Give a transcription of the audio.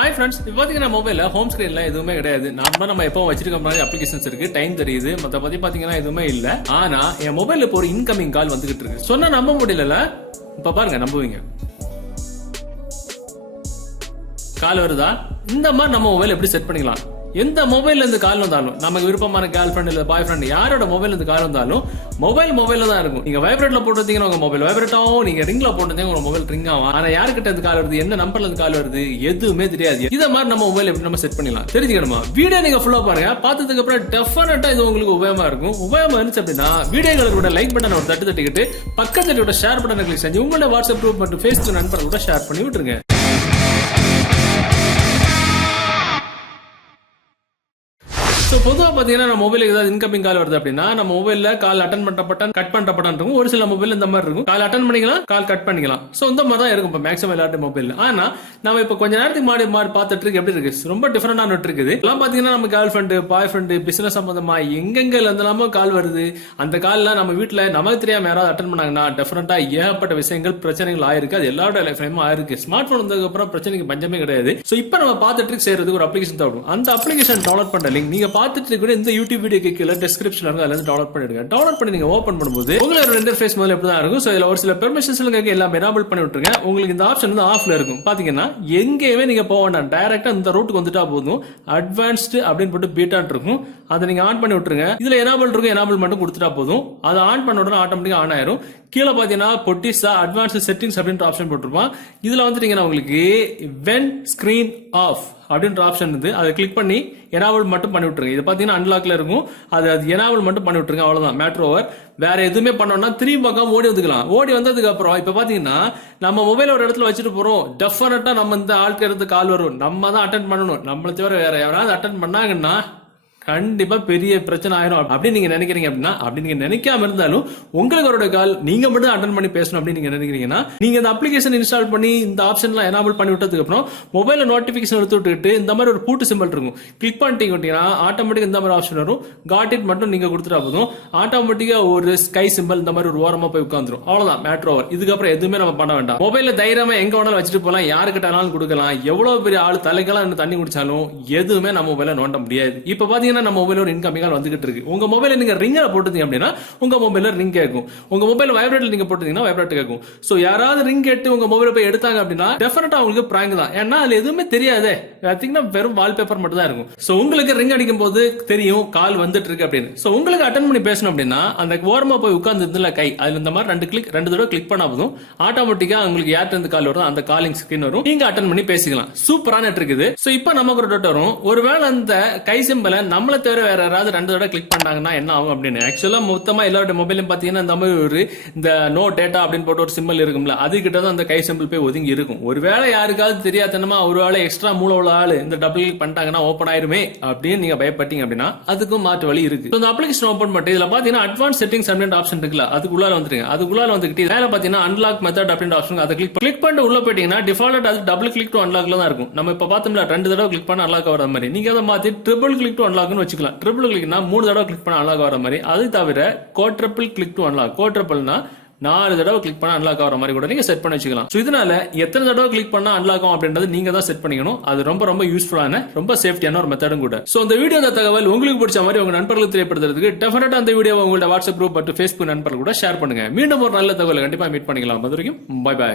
Hi friends, இப்போ பாத்தீங்கன்னா மொபைல்ல ஹோம் ஸ்கிரீன்ல எதுவுமே கிடையாது. நம்ம எப்பவும் வச்சிருக்க மாதிரி அப்ளிகேஷன்ஸ் இருக்கு, டைம் தெரியுது, மத்த பத்தி பாத்தீங்கன்னா எதுவுமே இல்ல. ஆனா என் மொபைல்ல இப்போ ஒரு இன்கமிங் கால் வந்துகிட்டு இருக்கு. சொன்னா நம்ப முடியல. இப்ப பாருங்க, நம்புவீங்க. கால் வருதா? இந்த மாதிரி நம்ம மொபைல் எப்படி செட் பண்ணிக்கலாம்? எந்த மொபைல்ல இருந்து கால் வந்தாலும், நமக்கு விருப்பமான கேர்ள் ஃபிரெண்ட் இல்ல பாய் ஃபிரெண்ட் யாரோட மொபைல் இருந்து கால் வந்தாலும் மொபைல்ல தான் இருக்கும். நீங்க வைப்ரேட்ல போட்டுட்டீங்கன்னா உங்க மொபைல் வைப்ரேட் ஆகும், நீங்க ரிங்ல போட்டுட்டீங்க உங்க மொபைல் ரிங் ஆகும். ஆனா யாருக்கிட்ட இருந்து கால் வருது, என்ன நம்பர்ல இருந்து கால் வருது, எதுவுமே தெரியாது. இத மாதிரி நம்ம மொபைல் எப்படி நம்ம செட் பண்ணிக்கலாம் தெரிஞ்சுக்கணுமா? வீடியோ நீங்க ஃபுல்லா பாருங்க. பார்த்ததுக்கு அப்புறம் டெஃபினட்டா இது உங்களுக்கு உபயோகமா இருக்கும். உபயோகமா இருந்துச்சு அப்படின்னா வீடியோகளோட லைக் பட்டன் ஒரு தட்டிக்கிட்டு பக்கத்துல ஷேர் பட்டனை கிளிக் செஞ்சு உங்களோட வாட்ஸ்அப் குரூப் மற்றும் ஃபேஸ்புக் நண்பர்களோட ஷேர் பண்ணி விட்டுருங்க. பொதுவா பாத்தீங்கன்னா நம்ம மொபைலுக்கு ஏதாவது இன்கமிங் கால் வருது அப்படின்னா நம்ம மொபைல்ல கால் அட்டன் பண்ற பட்டன் கட் பண்ற பட்டன் இருக்கும். ஒரு சில மொபைல் இந்த மாதிரி இருக்கும், கால் அட்டன் பண்ணிக்கலாம், கால் கட் பண்ணிக்கலாம். சோ இந்த மாதிரி தான் இருக்கும் இப்போ மேக்ஸிமம் எல்லாரும் மொபைல். ஆனா நம்ம இப்ப கொஞ்ச நேரத்துக்கு மாறி பார்த்துட்டு இருக்கு எப்படி இருக்கு, ரொம்ப டிஃபரெண்டான இருக்குது. எல்லாம் பாத்தீங்கன்னா நம்ம கேர்ள் ஃபிரெண்ட் பாய் ஃபிரெண்ட் பிசினஸ் சம்பந்தமா எங்கெங்க இருந்தெல்லாமோ கால் வருது. அந்த கால்லாம் நம்ம வீட்டுல நமக்கு தெரியாம யாராவது அட்டன் பண்ணாங்கன்னா டெஃபினட்டா ஏகப்பட்ட விஷயங்கள் பிரச்சனைகள் ஆயிருக்கு. அது எல்லாரோட லைஃப்லயும் ஆயிருக்கு. ஸ்மார்ட் போன் வந்ததுக்கு அப்புறம் பிரச்சனைக்கு பஞ்சமே கிடையாது. சோ இப்ப நம்ம பார்த்துட்டு செய்யறதுக்கு ஒரு அப்ளிகேஷன் தேவைப்படும். அந்த அப்ளிகேஷன் டவுன்லோட் பண்ண லிங்க் நீங்க பார்த்துட்டு கூட இந்த யூடியூப் வீடியோக்கு கீழே டிஸ்கிரிப்ஷன்ல இருக்கு, அதுல இருந்து டவுன்லோட் பண்ணிடுங்க. டவுன்லோட் பண்ணி நீங்க ஓபன் பண்ணும்போது உங்களுக்கு இன்டர்ஃபேஸ் முதல்ல எப்படி தான் இருக்கும். சோ இதுல ஒரு சில பெர்மிஷன்ஸ் எல்லாம் எனேபிள் பண்ணி விட்டுருங்க. உங்களுக்கு இந்த ஆப்ஷன் வந்து ஆஃப்ல இருக்கும். பாத்தீங்கன்னா எங்கேயுமே நீங்க போக வேண்டாம், டைரக்டா இந்த ரூட்டுக்கு வந்துட்டா போதும். அட்வான்ஸ்டு அப்படின்னு போட்டு பீட்டான் இருக்கும், அதை நீங்க ஆன் பண்ணி விட்டுருங்க. இதுல எனேபிள் இருக்கும், எனேபிள் மட்டும் கொடுத்துட்டா போதும். அதை ஆன் பண்ண உடனே ஆட்டோமேட்டிக்கா ஆன் ஆயிரும். கீழே பாத்தீங்கன்னா பொட்டிஸா அட்வான்ஸ்ட் செட்டிங்ஸ் அப்படின்ற ஆப்ஷன் போட்டிருப்பான். இதுல வந்துட்டீங்கன்னா உங்களுக்கு வென் ஸ்கிரீன் ஆஃப் அப்படின்ற ஆப்ஷன் இருந்து அதை கிளிக் பண்ணி எனேபிள் மட்டும் பண்ணி விட்டுருங்க. இது பாத்தீங்கன்னா அன்லாக்ல இருக்கும், அது எனேபிள் மட்டும் பண்ணி விட்டுருங்க. அவ்வளவுதான், மேட்டர் ஓவர். வேற எதுவுமே பண்ணோம்னா திரும்பி பார்க்காம ஓடி வந்துக்கலாம். ஓடி வந்ததுக்கு அப்புறம் இப்ப பாத்தீங்கன்னா நம்ம மொபைல் ஒரு இடத்துல வச்சுட்டு போறோம், டெஃபினட்டா நம்ம இந்த ஆட்களுக்கு கால் வரும், நம்ம தான் அட்டன் பண்ணணும். நம்மள தவிர வேற யாராவது அட்டன் பண்ணாங்கன்னா கண்டிப்பா பெரிய பிரச்சனை ஆயிரும் அப்படின்னு நீங்க நினைக்கிறீங்க. அப்படின்னா அப்படி நீங்க நினைக்காம இருந்தாலும் உங்களுக்கு ஒரு கால் நீங்க மட்டும் அட்டன் பண்ணி பேசணும் அப்படின்னு நீங்க நினைக்கிறீங்கன்னா நீங்க இந்த அப்ளிகேஷன் இன்ஸ்டால் பண்ணி இந்த ஆப்ஷன்லாம் எனேபிள் பண்ணி விட்டதுக்கு அப்புறம் மொபைல நோட்டிபிகேஷன் எடுத்து விட்டுட்டு இந்த மாதிரி ஒரு பூட்டு சிம்பிள் இருக்கும், கிளிக் பண்ணிட்டீங்கன்னா ஆட்டோமேட்டிக் இந்த மாதிரி ஆப்ஷன் வரும். காட் இட் மட்டும் நீங்க கொடுத்துட்டா போதும், ஆட்டோமேட்டிக்கா ஒரு ஸ்கை சிம்பிள் இந்த மாதிரி ஒரு ஓரமா போய் உட்காந்துரும். அவ்வளவுதான், மேட்டர் ஓவர். இதுக்கப்புறம் எதுவுமே நம்ம பண்ண வேண்டாம். மொபைல தைரியமா எங்க வேணாலும் வச்சுட்டு போகலாம், யாருக்கிட்டாலும் கொடுக்கலாம். எவ்வளவு பெரிய ஆள் தலைக்கெல்லாம் தண்ணி குடிச்சாலும் எதுவுமே நம்ம மொபைல நோண்ட முடியாது. இப்ப பாத்தீங்கன்னா நம்ம மொபைல் ஒரு இன்கமிங் கால் வந்துகிட்டு இருக்கு. உங்க மொபைல நீங்க ரிங்கல போட்டுட்டீங்க அப்படின்னா உங்க மொபைல்ல ரிங் கேட்கும். உங்க மொபைல் வைப்ரேட்ல நீங்க போட்டுட்டீங்கன்னா வைப்ரேட் கேட்கும். சோ யாராவது ரிங் கேட்டு உங்க மொபைல போய் எடுத்தாங்க அப்படின்னா டெஃபினட்டா உங்களுக்கு பிராங்க் தான். ஏன்னா அதுல எதுவுமே தெரியாதே, பாத்தீங்கன்னா வெறும் வால்பேப்பர் மட்டும் தான் இருக்கும். சோ உங்களுக்கு ரிங் அடிக்கும் போது தெரியும் கால் வந்துட்டு இருக்கு அப்படின்னு. சோ உங்களுக்கு அட்டன் பண்ணி பேசணும் அப்படின்னா அந்த ஓரமா போய் உட்கார்ந்து இருந்தல கை, அதுல இந்த மாதிரி ரெண்டு தடவை கிளிக் பண்ணா போதும், ஆட்டோமேட்டிக்கா உங்களுக்கு யார்ட்ட இருந்து கால் வரும் அந்த காலிங் ஸ்கிரீன் வரும், நீங்க அட்டன் பண்ணி பேசிக்கலாம். சூப்பரான இருக்குது. சோ இப்போ நமக்கு ஒரு டவுட் வரும், ஒருவேளை அந்த கை சிம்பலை நம்மள தவிர வேற யாராவது ரெண்டு தடவை கிளிக் பண்ணாங்கன்னா என்ன ஆகும் அப்படின்னு. ஆக்சுவலா மொத்தமா எல்லாரோட மொபைலும் பாத்தீங்கன்னா இந்த மாதிரி ஒரு இந்த நோ டேட்டா அப்படின்னு போட்டு ஒரு சிம்பிள் இருக்கும்ல, அது கிட்ட தான் அந்த கை சிம்பிள் போய் ஒதுங்கி இருக்கும். ஒருவேளை யாருக்காவது தெரியாதனமா ஒரு வேளை எக்ஸ்ட்ரா மூளை உள்ள ஆளு இந்த டபுள் கிளிக் பண்ணிட்டாங்கன்னா ஓப்பன் ஆயிருமே அப்படின்னு நீங்க பயப்பட்டீங்க அப்படின்னா அதுக்கும் மாற்று வழி இருக்கு. இந்த அப்ளிகேஷன் ஓபன் பண்ணிட்டு இதுல பாத்தீங்கன்னா அட்வான்ஸ் செட்டிங்ஸ் அப்படின்ற ஆப்ஷன் இருக்குல்ல, அதுக்குள்ளார வந்துருங்க. அதுக்குள்ளார வந்துகிட்டு மேல பாத்தீங்கன்னா அன்லாக் மெத்தட் அப்படின்ற ஆப்ஷன் அதை கிளிக் பண்ணிட்டு உள்ள போயிட்டீங்கன்னா டிஃபால்ட் அது டபுள் கிளிக் டு அன்லாக்ல தான் இருக்கும். நம்ம இப்ப பார்த்தோம்ல ரெண்டு தடவை கிளிக் பண்ண அன்லாக் வர மாதிரி, நீங்க அதை மாத்தி ட்ரிபிள் கிளிக் டு அன்லாக்னு வச்சுக்கலாம். ட்ரிபிள் கிளிக்னா 3 தடவை கிளிக் பண்ண அன்லாக் வர மாதிரி. அது தவிர கோட்ரிபிள் கிளிக் டு அன்லாக், கோட்ரிபிள்னா 4 தடவை கிளிக் பண்ண அன்லாக் ஆகிற மாதிரி கூட நீங்க செட் பண்ணி வச்சுக்கலாம். இதனால எத்தனை தடவை கிளிக் பண்ணா அன்லாக் ஆகும் அப்படின்றது நீங்க தான் செட் பண்ணிக்கணும். அது ரொம்ப ரொம்ப யூஸ்ஃபுல்லான ரொம்ப சேஃப்டியான ஒரு மெத்தடும் கூட. சோ இந்த வீடியோ தகவல் உங்களுக்கு பிடிச்ச மாதிரி உங்க நண்பர்களுக்கு தெரியப்படுத்துறதுக்கு டெஃபினட்டா அந்த வீடியோ உங்களோட வாட்ஸ்அப் குரூப் மற்றும் ஃபேஸ்புக் நண்பர்கள் கூட ஷேர் பண்ணுங்க. மீண்டும் ஒரு நல்ல தகவல் கண்டிப்பா மீட் பண்ணிக்கலாம். அது வரைக்கும் பை பை.